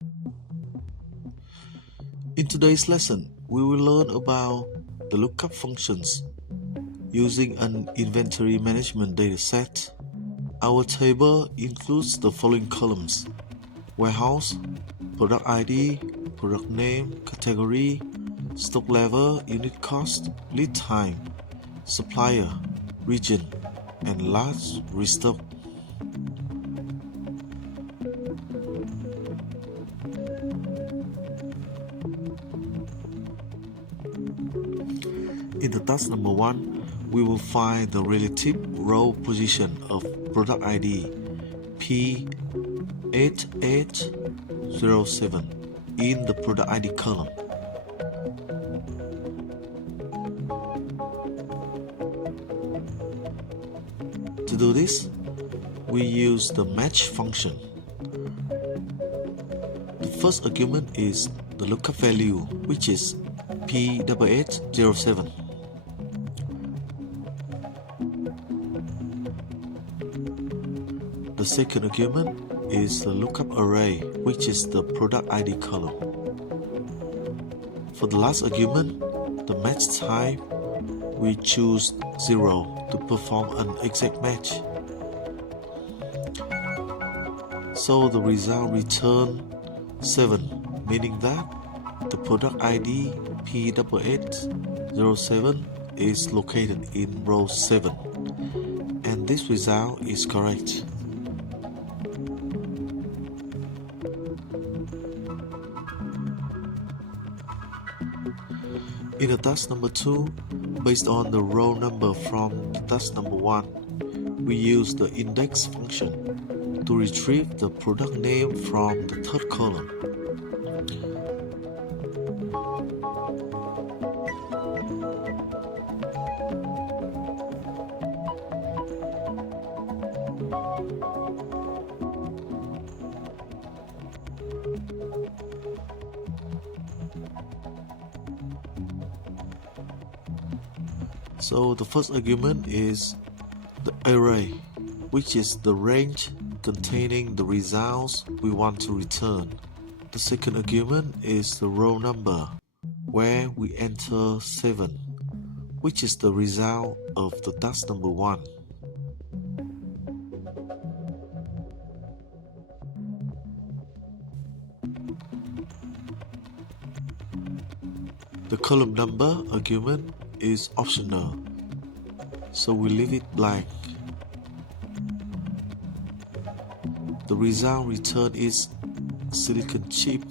In today's lesson, we will learn about the lookup functions using an inventory management dataset. Our table includes the following columns: warehouse, product ID, product name, category, stock level, unit cost, lead time, supplier, region, and last restock. In the task number 1, we will find the relative row position of product ID P8807 in the product ID column. To do this, we use the match function. The first argument is the lookup value, which is P8807. The second argument is the lookup array, which is the product ID column. For the last argument, the match type, we choose 0 to perform an exact match. So the result returns 7, meaning that the product ID P8807 is located in row 7, and this result is correct. In the task number 2, based on the row number from the task number 1, we use the index function to retrieve the product name from the third column. So the first argument is the array, which is the range containing the results we want to return. The second argument is the row number, where we enter 7, which is the result of the task number 1. The column number argument is optional, so we leave it blank. The result returned is silicon chip,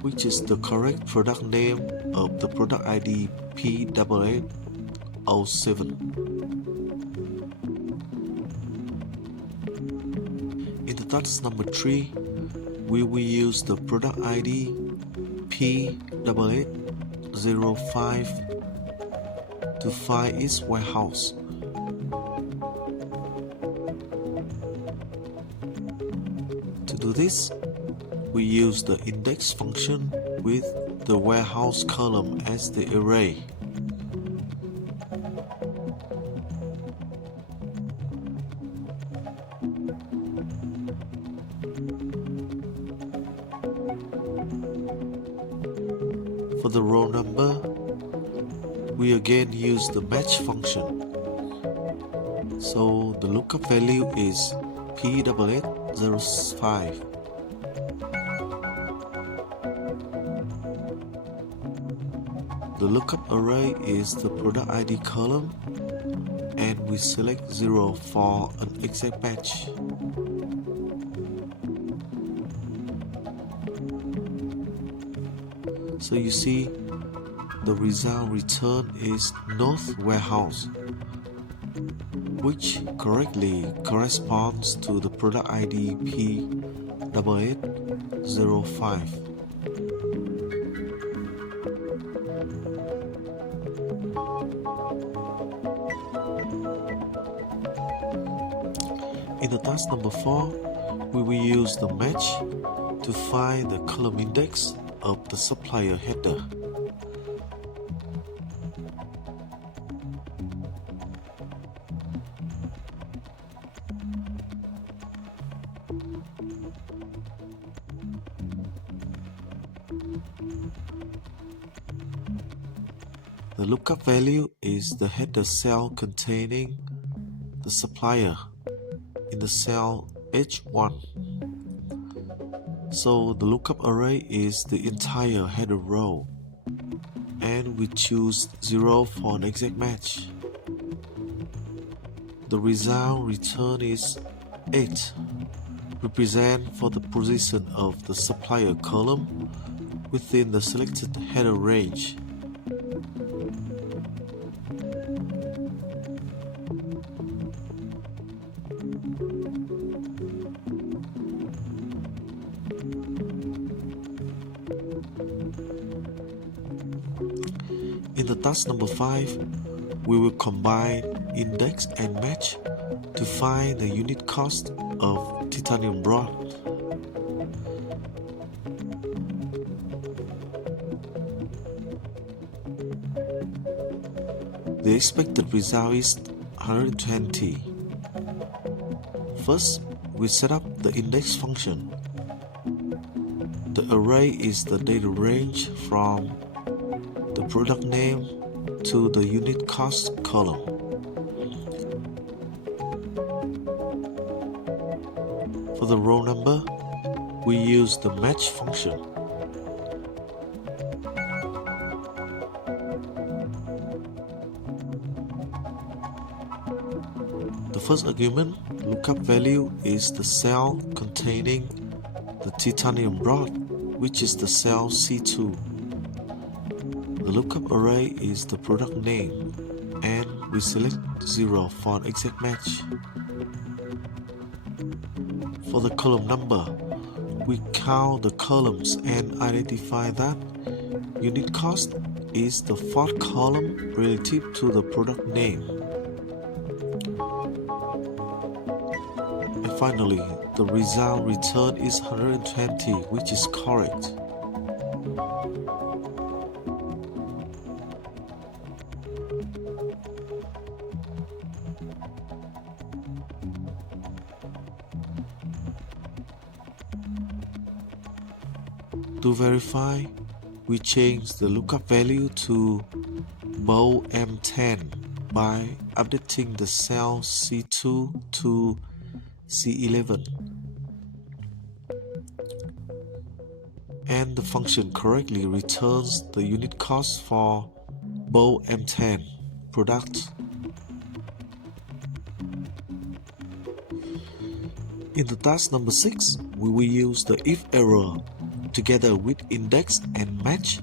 which is the correct product name of the product ID P8807. In the task number 3, we will use the product ID P8805 to find its warehouse. To do this, we use the index function with the warehouse column as the array. For the row number, we again use the match function. So the lookup value is P8805. The lookup array is the product ID column, and we select 0 for an exact match. So you see, the result returned is North Warehouse, which correctly corresponds to the product ID P8805. In the task number 4, we will use the match to find the column index of the supplier header. The lookup value is the header cell containing the supplier in the cell H1. So the lookup array is the entire header row, and we choose 0 for an exact match. The result returned is 8, represent for the position of the supplier column within the selected header range. In the task number 5, we will combine index and match to find the unit cost of titanium rod. The expected result is 120. First, we set up the index function. The array is the data range from the product name to the unit cost column. For the row number, we use the match function. The first argument, lookup value, is the cell containing the titanium rod, which is the cell C2. The lookup array is the product name, and we select 0 for an exact match. For the column number, we count the columns and identify that unit cost is the fourth column relative to the product name. And finally, the result returned is 120, which is correct. To verify, we change the lookup value to bow M10 by updating the cell C2 to C11, and the function correctly returns the unit cost for bow M10 product. In the task number 6, we will use the if error together with index and match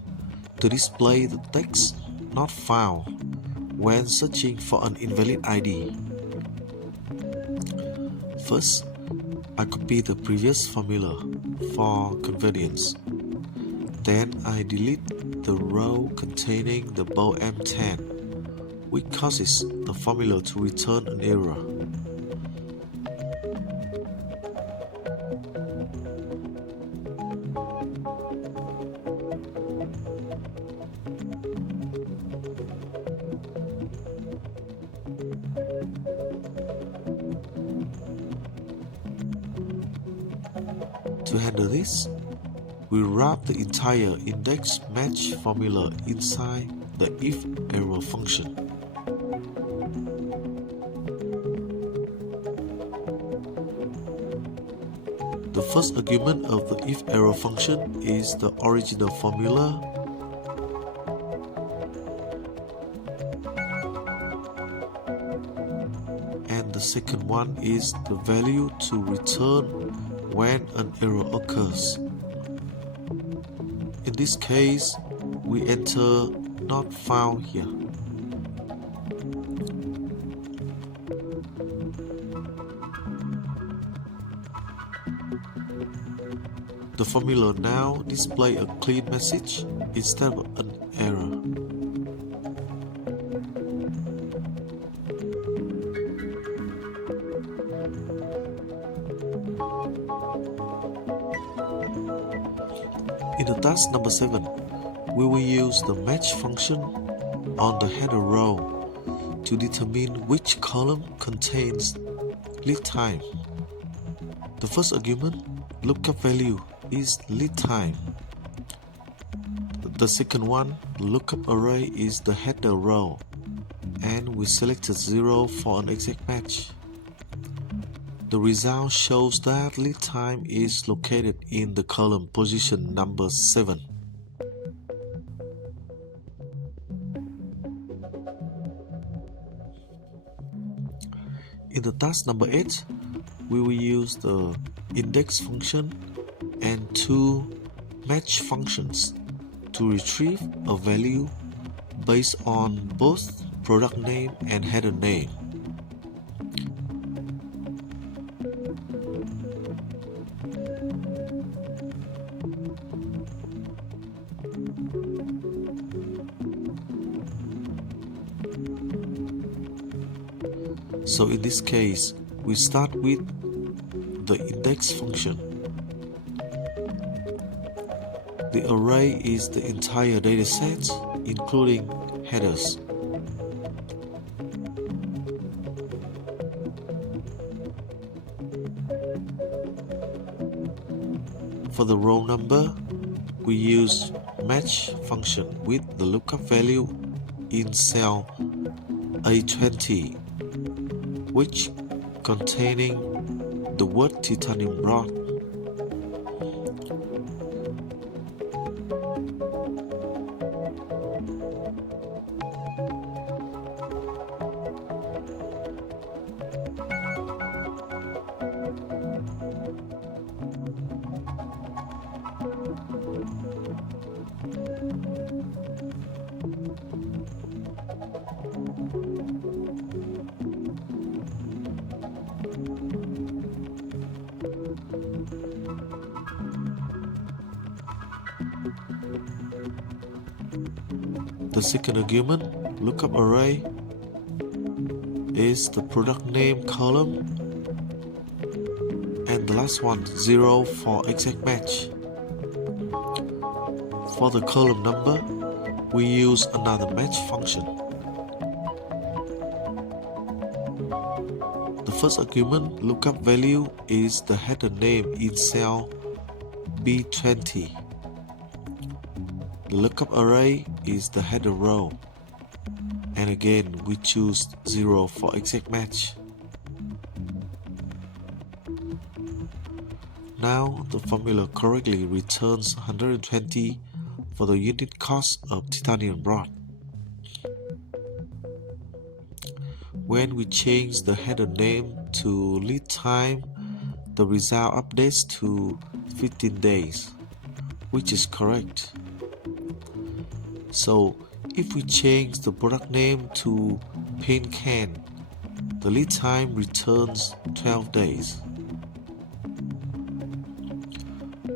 to display the text not found when searching for an invalid ID. First, I copy the previous formula for convenience. Then I delete the row containing the bow M10, which causes the formula to return an error. To handle this, we wrap the entire index match formula inside the if error function. The first argument of the if error function is the original formula, and the second one is the value to return when an error occurs. In this case, we enter not found here. The formula now displays a clean message instead of an error. In the task number 7, we will use the match function on the header row to determine which column contains lead time. The first argument, lookup value, is lead time. The second one, lookup array, is the header row, and we selected 0 for an exact match. The result shows that lead time is located in the column position number 7. In the task number 8, we will use the index function and two match functions to retrieve a value based on both product name and header name. So in this case, we start with the index function. The array is the entire dataset, including headers. For the row number, we use match function with the lookup value in cell A20, which containing the word titanium rod. The second argument, lookup array, is the product name column, and the last one, 0 for exact match. For the column number, we use another match function. The first argument, lookup value, is the header name in cell B20. The lookup array is the header row, and again we choose 0 for exact match. Now the formula correctly returns 120 for the unit cost of titanium rod. When we change the header name to lead time, the result updates to 15 days, which is correct. So if we change the product name to paint can, the lead time returns 12 days.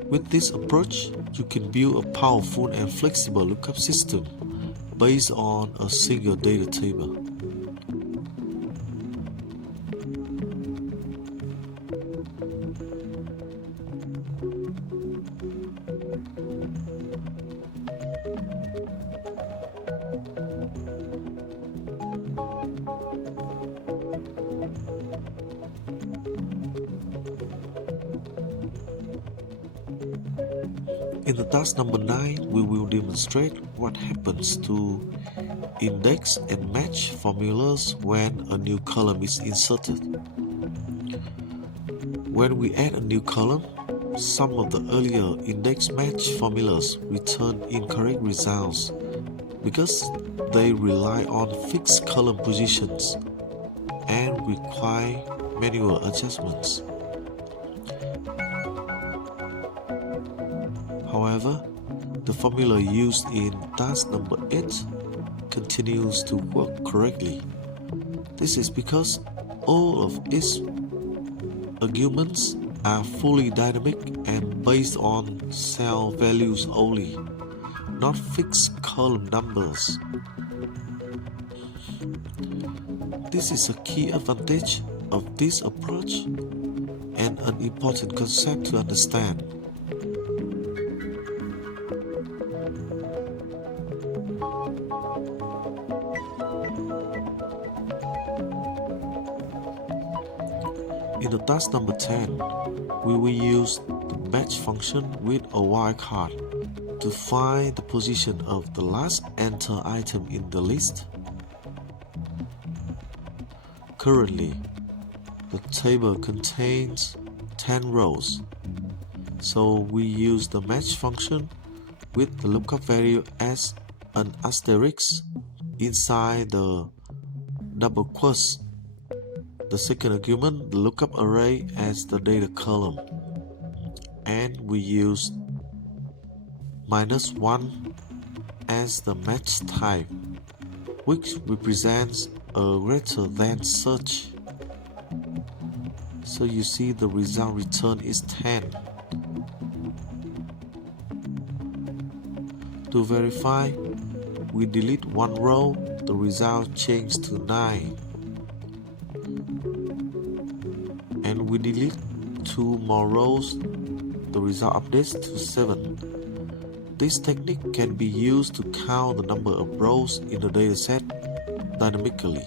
With this approach, you can build a powerful and flexible lookup system based on a single data table. In the task number 9, we will demonstrate what happens to index and match formulas when a new column is inserted. When we add a new column, some of the earlier index match formulas return incorrect results because they rely on fixed column positions and require manual adjustments. However, the formula used in task number 8 continues to work correctly. This is because all of its arguments are fully dynamic and based on cell values only, not fixed column numbers. This is a key advantage of this approach and an important concept to understand. In the task number 10, we will use the match function with a wildcard to find the position of the last entered item in the list. Currently, the table contains 10 rows, so we use the match function with the lookup value as an asterisk inside the double quotes. The second argument, the lookup array, as the data column, and we use -1 as the match type, which represents a greater than search. So you see the result returned is 10. To verify, we delete one row, the result changed to 9. And we delete 2 more rows, the result updates to 7. This technique can be used to count the number of rows in the dataset dynamically.